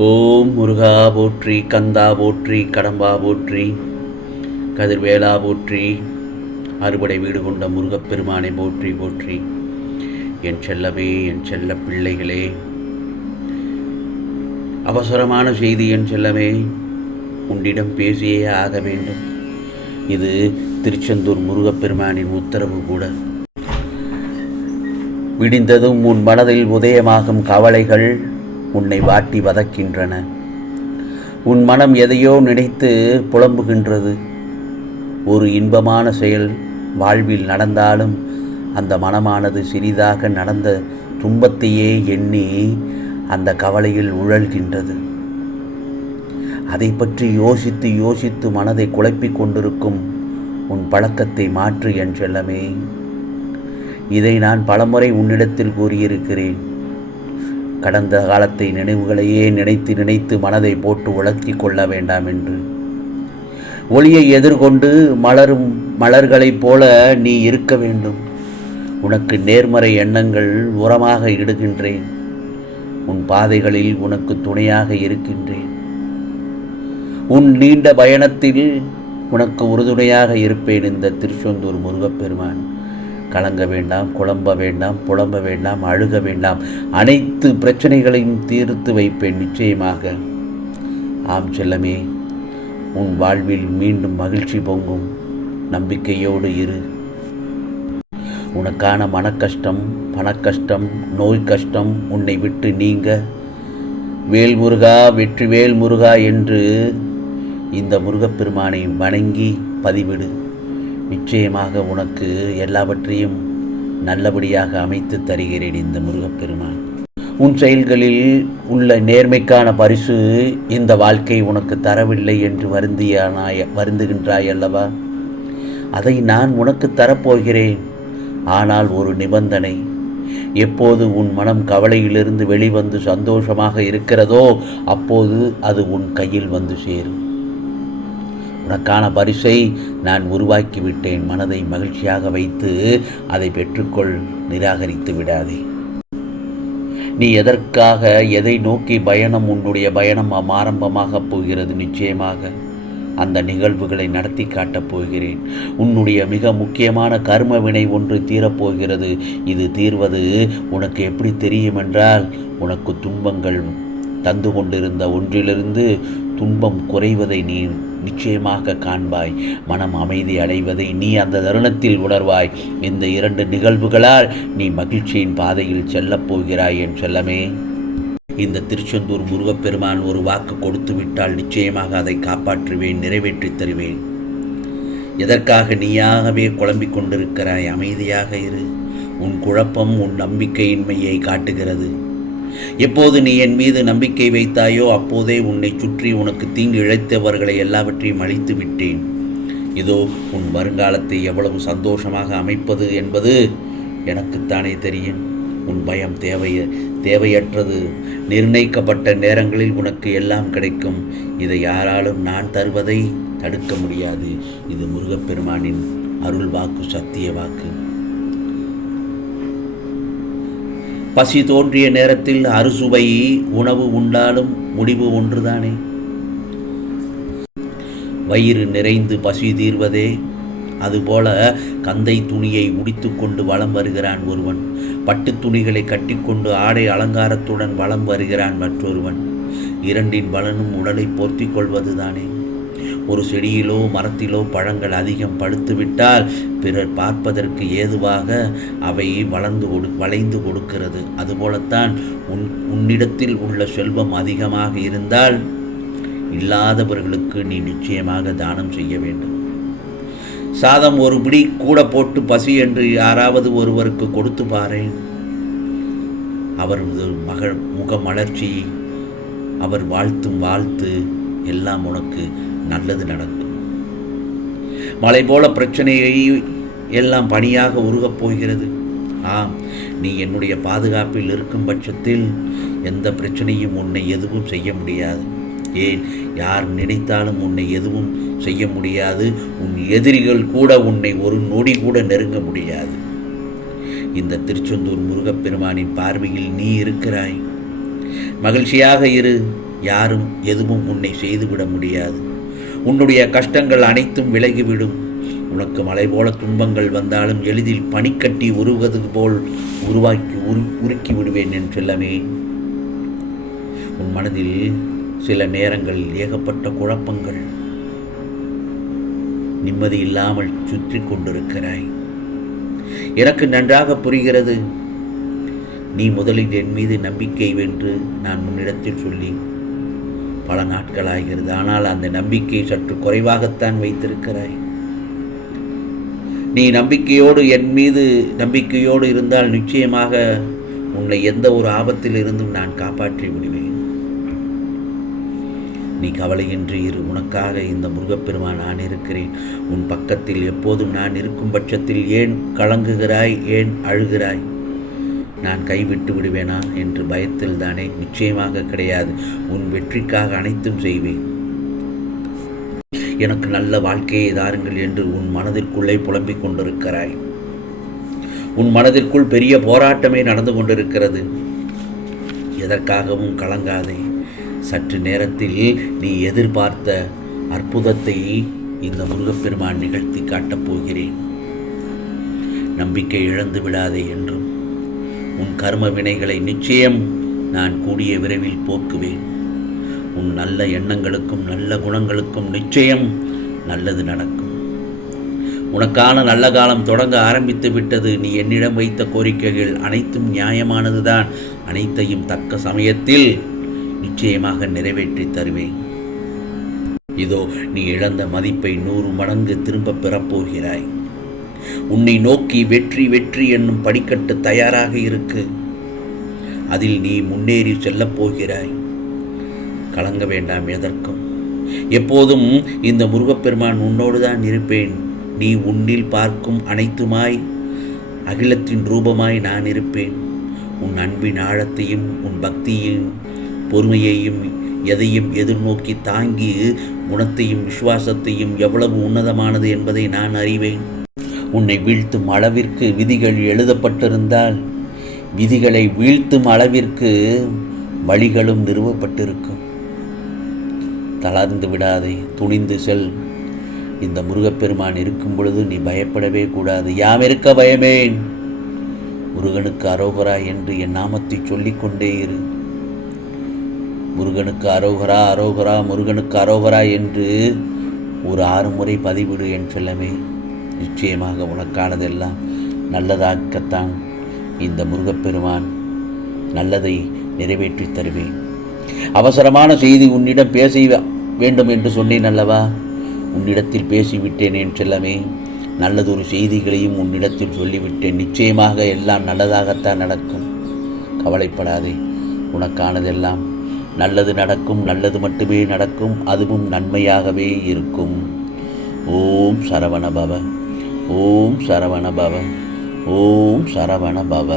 ஓம் முருகா போற்றி, கந்தா போற்றி, கடம்பா போற்றி, கதிர்வேலா போற்றி, அறுபடை வீடு கொண்ட முருகப்பெருமானை போற்றி போற்றி. என் செல்லமே, என் செல்ல பிள்ளைகளே, அவசரமான செய்தி என் செல்லமே, உன்னிடம் பேசியே ஆக வேண்டும். இது திருச்செந்தூர் முருகப்பெருமானின் உத்தரவு கூட. விடிந்ததும் உன் மனதில் உதயமாகும் கவலைகள் உன்னை வாட்டி வதக்கின்றன. உன் மனம் எதையோ நினைத்து புலம்புகின்றது. ஒரு இன்பமான செயல் வாழ்வில் நடந்தாலும் அந்த மனமானது சிறிதாக நடந்த துன்பத்தையே எண்ணி அந்த கவலையில் உழல்கின்றது. அதை பற்றி யோசித்து யோசித்து மனதை குழப்பிக் கொண்டிருக்கும் உன் பழக்கத்தை மாற்று என் செல்லமே. இதை நான் பலமுறை உன்னிடத்தில் கூறியிருக்கிறேன். கடந்த காலத்தை நினைவுகளையே நினைத்து நினைத்து மனதை போட்டு உலக்கிக் கொள்ள வேண்டாம் என்று. ஒளியை எதிர்கொண்டு மலரும் மலர்களைப் போல நீ இருக்க வேண்டும். உனக்கு நேர்மறை எண்ணங்கள் உரமாக இடுகின்றேன். உன் பாதைகளில் உனக்கு துணையாக இருக்கின்றேன். உன் நீண்ட பயணத்தில் உனக்கு உறுதுணையாக இருப்பேன் இந்த திருச்செந்தூர் முருகப்பெருமான். கலங்க வேண்டாம், குழம்ப வேண்டாம், புலம்ப வேண்டாம், அழுக வேண்டாம். அனைத்து பிரச்சனைகளையும் தீர்த்து வைப்பேன் நிச்சயமாக. ஆம் செல்லமே, உன் வாழ்வில் மீண்டும் மகிழ்ச்சி பொங்கும். நம்பிக்கையோடு இரு. உனக்கான மனக்கஷ்டம், பணக்கஷ்டம், நோய் கஷ்டம் உன்னை விட்டு நீங்க வேல்முருகா, வெற்றிவேல் முருகா என்று இந்த முருகப்பெருமானை வணங்கி பதிவிடு. நிச்சயமாக உனக்கு எல்லாவற்றையும் நல்லபடியாக அமைத்து தருகிறேன் இந்த முருகப்பெருமான். உன் செயல்களில் உள்ள நேர்மைக்கான பரிசு இந்த வாழ்க்கை உனக்கு தரவில்லை என்று வருந்துகின்றாய் அல்லவா? அதை நான் உனக்கு தரப்போகிறேன். ஆனால் ஒரு நிபந்தனை. எப்போது உன் மனம் கவலையிலிருந்து வெளிவந்து சந்தோஷமாக இருக்கிறதோ அப்போது அது உன் கையில் வந்து சேரும். உனக்கான பரிசை நான் உருவாக்கிவிட்டேன். மனதை மகிழ்ச்சியாக வைத்து அதை பெற்றுக்கொள். நிராகரித்து விடாதே. நீ எதற்காக, எதை நோக்கி பயணம், உன்னுடைய பயணம் ஆரம்பமாகப் போகிறது. நிச்சயமாக அந்த நிகழ்வுகளை நடத்தி காட்டப் போகிறேன். உன்னுடைய மிக முக்கியமான கர்ம வினை ஒன்று தீரப்போகிறது. இது தீர்வது உனக்கு எப்படி தெரியும் என்றால், உனக்கு துன்பங்கள் தந்து கொண்டிருந்த ஒன்றிலிருந்து துன்பம் குறைவதை நீ நிச்சயமாக காண்பாய். மனம் அமைதி அடைவதை நீ அந்த தருணத்தில் உணர்வாய். இந்த 2 நிகழ்வுகளால் நீ மகிழ்ச்சியின் பாதையில் செல்லப் போகிறாய் என் செல்லமே. இந்த திருச்செந்தூர் முருகப்பெருமான் ஒரு வாக்கு கொடுத்து விட்டால் நிச்சயமாக அதை காப்பாற்றுவேன், நிறைவேற்றித் தருவேன். எதற்காக நீயாகவே குழம்பிக் கொண்டிருக்கிறாய்? அமைதியாக இரு. உன் குழப்பம் உன் நம்பிக்கையின்மையை காட்டுகிறது. எப்போது நீ என் மீது நம்பிக்கை வைத்தாயோ அப்போதே உன்னை சுற்றி உனக்கு தீங்கு இழைத்தவர்களை எல்லாவற்றையற்றையும் அழித்து விட்டேன். இதோ உன் வருங்காலத்தை எவ்வளவு சந்தோஷமாக அமைப்பது என்பது எனக்குத்தானே தெரியும். உன் பயம் தேவையற்றது. நிர்ணயிக்கப்பட்ட நேரங்களில் உனக்கு எல்லாம் கிடைக்கும். இதை யாராலும் நான் தருவதை தடுக்க முடியாது. இது முருகப்பெருமானின் அருள் வாக்கு, சத்திய வாக்கு. பசி தோன்றிய நேரத்தில் அறுசுவை உணவு உண்டாலும் முடிவு ஒன்றுதானே. வயிறு நிறைந்து பசி தீர்வதே. அதுபோல கந்தை துணியை உடித்து கொண்டு வலம் வருகிறான் ஒருவன். பட்டு துணிகளை கட்டிக்கொண்டு ஆடை அலங்காரத்துடன் வலம் வருகிறான் மற்றொருவன். இரண்டின் பலனும் உடலை போர்த்தி கொள்வதுதானே. ஒரு செடியிலோ மரத்திலோ பழங்கள் அதிகம் பழுத்துவிட்டால் பிறர் பார்ப்பதற்கு ஏதுவாக அவை வளைந்து கொடுக்கிறது. அதுபோலத்தான் உன்னிடத்தில் உள்ள செல்வம் அதிகமாக இருந்தால் இல்லாதவர்களுக்கு நீ நிச்சயமாக தானம் செய்ய வேண்டும். சாதம் ஒரு பிடி கூட போட்டு பசி என்று யாராவது ஒருவருக்கு கொடுத்து பாரேன். அவர் முக மலர்ச்சி, அவர் வாழ்த்தும் வாழ்த்து எல்லாம் உனக்கு நல்லது நடக்கும். மலை போல பிரச்சனையை எல்லாம் பணியாக உருகப் போகிறது. ஆம், நீ என்னுடைய பாதுகாப்பில் இருக்கும் பட்சத்தில் எந்த பிரச்சனையும் உன்னை எதுவும் செய்ய முடியாது. ஏன், யார் நினைத்தாலும் உன்னை எதுவும் செய்ய முடியாது. உன் எதிரிகள் கூட உன்னை ஒரு நொடி கூட நெருங்க முடியாது. இந்த திருச்செந்தூர் முருகப்பெருமானின் பார்வையில் நீ இருக்கிறாய். மகிழ்ச்சியாக இரு. யாரும் எதுவும் உன்னை செய்துவிட முடியாது. உன்னுடைய கஷ்டங்கள் அனைத்தும் விலகிவிடும். உனக்கு மலை போல துன்பங்கள் வந்தாலும் எளிதில் பனிக்கட்டி உருவது போல் உருக்கி விடுவேன் என் செல்லமே. உன் மனதில் சில நேரங்களில் ஏகப்பட்ட குழப்பங்கள், நிம்மதி இல்லாமல் சுற்றி கொண்டிருக்கிறாய். எனக்கு நன்றாக புரிகிறது. நீ முதலில் என் மீது நம்பிக்கை வென்று நான் உன்னிடத்தில் சொல்லி பல நாட்களாகிறது. ஆனால் அந்த நம்பிக்கை சற்று குறைவாகத்தான் வைத்திருக்கிறாய். நீ நம்பிக்கையோடு என் மீது நம்பிக்கையோடு இருந்தால் நிச்சயமாக உன்னை எந்த ஒரு ஆபத்தில் இருந்தும் நான் காப்பாற்றி விடுவேன். நீ கவலையின்றி இரு. உனக்காக இந்த முருகப்பெருமான் நான் இருக்கிறேன். உன் பக்கத்தில் எப்போதும் நான் இருக்கும் பட்சத்தில் ஏன் கலங்குகிறாய், ஏன் அழுகிறாய்? நான் கைவிட்டு விடுவேனா என்று பயத்தில் தானே? நிச்சயமாக கிடையாது. உன் வெற்றிக்காக அனைத்தும் செய்வேன். எனக்கு நல்ல வாழ்க்கையை தாருங்கள் என்று உன் மனதிற்குள்ளே புலம்பிக் கொண்டிருக்கிறாய். உன் மனதிற்குள் பெரிய போராட்டமே நடந்து கொண்டிருக்கிறது. எதற்காகவும் கலங்காதே. சற்று நேரத்தில் நீ எதிர்பார்த்த அற்புதத்தை இந்த முருகப்பெருமான் நிகழ்த்தி காட்டப் போகிறேன். நம்பிக்கை இழந்து விடாதே என்றும் உன் கர்ம வினைகளை நிச்சயம் நான் கூடிய விரைவில் போக்குவேன். உன் நல்ல எண்ணங்களுக்கும் நல்ல குணங்களுக்கும் நிச்சயம் நல்லது நடக்கும். உனக்கான நல்ல காலம் தொடங்க ஆரம்பித்து விட்டது. நீ என்னிடம் வைத்த கோரிக்கைகள் அனைத்தும் நியாயமானதுதான். அனைத்தையும் தக்க சமயத்தில் நிச்சயமாக நிறைவேற்றி தருவேன். இதோ நீ இழந்த மதிப்பை 100 மடங்கு திரும்ப பெறப்போகிறாய். உன்னை நோக்கி வெற்றி வெற்றி என்னும் படிக்கட்டு தயாராக இருக்கு. அதில் நீ முன்னேறி செல்லப் போகிறாய். கலங்க வேண்டாம் எதற்கும். எப்போதும் இந்த முருகப்பெருமான் உன்னோடு தான் இருப்பேன். நீ உன்னில் பார்க்கும் அனைத்துமாய் அகிலத்தின் ரூபமாய் நான் இருப்பேன். உன் அன்பின் ஆழத்தையும் உன் பக்தியையும் பொறுமையையும் எதையும் எதிர்நோக்கி தாங்கி குணத்தையும் விசுவாசத்தையும் எவ்வளவு உன்னதமானது என்பதை நான் அறிவேன். உன்னை வீழ்த்தும் அளவிற்கு விதிகள் எழுதப்பட்டிருந்தால் விதிகளை வீழ்த்தும் அளவிற்கு வழிகளும் நிறுவப்பட்டிருக்கும். தளர்ந்து விடாதே, துணிந்து செல். இந்த முருகப்பெருமான் இருக்கும் பொழுது நீ பயப்படவே கூடாது. யாம் இருக்க பயமேன். முருகனுக்கு அரோகரா என்று என் நாமத்தை சொல்லிக்கொண்டே இரு. முருகனுக்கு அரோகரா அரோகரா முருகனுக்கு அரோகரா என்று ஒரு 6 முறை பதிவிடு என் செல்லமே. நிச்சயமாக உனக்கானதெல்லாம் நல்லதாக்கத்தான் இந்த முருகப்பெருமான் நல்லதை நிறைவேற்றி தருவேன். அவசரமான செய்தி உன்னிடம் பேச வேண்டும் என்று சொன்னேன் அல்லவா? உன்னிடத்தில் பேசிவிட்டேன் என் செல்லமே. நல்லதொரு செய்திகளையும் உன்னிடத்தில் சொல்லிவிட்டேன். நிச்சயமாக எல்லாம் நல்லதாகத்தான் நடக்கும். கவலைப்படாதே. உனக்கானதெல்லாம் நல்லது நடக்கும். நல்லது மட்டுமே நடக்கும். அதுவும் நன்மையாகவே இருக்கும். ஓம் சரவண பவ. ஓம் சரவண பவ. ஓம் சரவண பவ.